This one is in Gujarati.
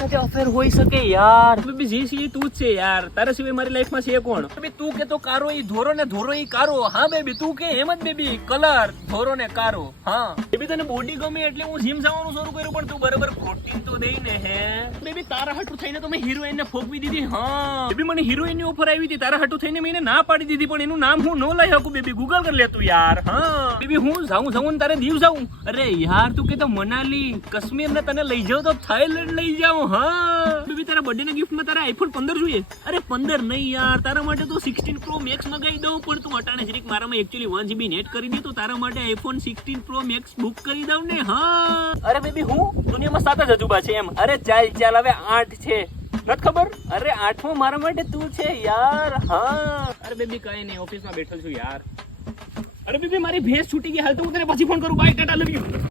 સાથે અફેર હોઈ શકે યાર? બેબી જે છે તું જ છે યાર, તારા સિવાય મારી લાઈફમાં છે કોણ? બેબી તું કે તો કારો ઈ ધોરો ને ધોરો ઈ કારો. હા બેબી તું કે એમ જ બેબી, કલર ધોરો ને કારો. હા બેબી તને બોડી ગમે એટલે હું જીમ જવાનું શરૂ કર્યું, પણ તું બરાબર પ્રોટીન તો દઈ ને હે. બેબી તારા હાટુ થઈને તો મેં હિરોઈન ને ફોકવી દીધી. હા બેબી મને હિરોઈન ની ઓફર આવી હતી, તારા હાટુ થઈને મેં ના પાડી દીધી, પણ એનું નામ હું ન લઈ શકું. બેબી ગૂગલ કરી લેતું યાર. હા બેબી હું જાઉં તારે દીવ જાઉં. અરે યાર તું કે તો મનાલી કાશ્મીર ને તને લઈ જાઉં તો થાઈલેન્ડ લઈ જાઉં. હા બેબી તારા બર્થડે ના ગિફ્ટ માં તારા આઈફોન 15 જોઈએ. અરે 15 નહીં યાર, તારા માટે તો 16 પ્રો મેક્સ મંગાવી દઉં, પણ તું અટાણે જરીક મારામાં એકચ્યુઅલી 1 GB નેટ કરી દે તો તારા માટે આઈફોન 16 પ્રો મેક્સ બુક કરી દઉં ને. હા અરે બેબી હું દુનિયામાં 7 જ અજુબા છે એમ. અરે ચાલ હવે 8 છે, નથી ખબર? અરે 8મો મારા માટે તું છે યાર. હા અરે બેબી કઈ નહીં, ઓફિસમાં બેઠો છું યાર. અરે બેબી મારી ભેંસ છૂટી ગઈ, હાલ તો હું તને પછી ફોન કરું. Bye, tata, love you.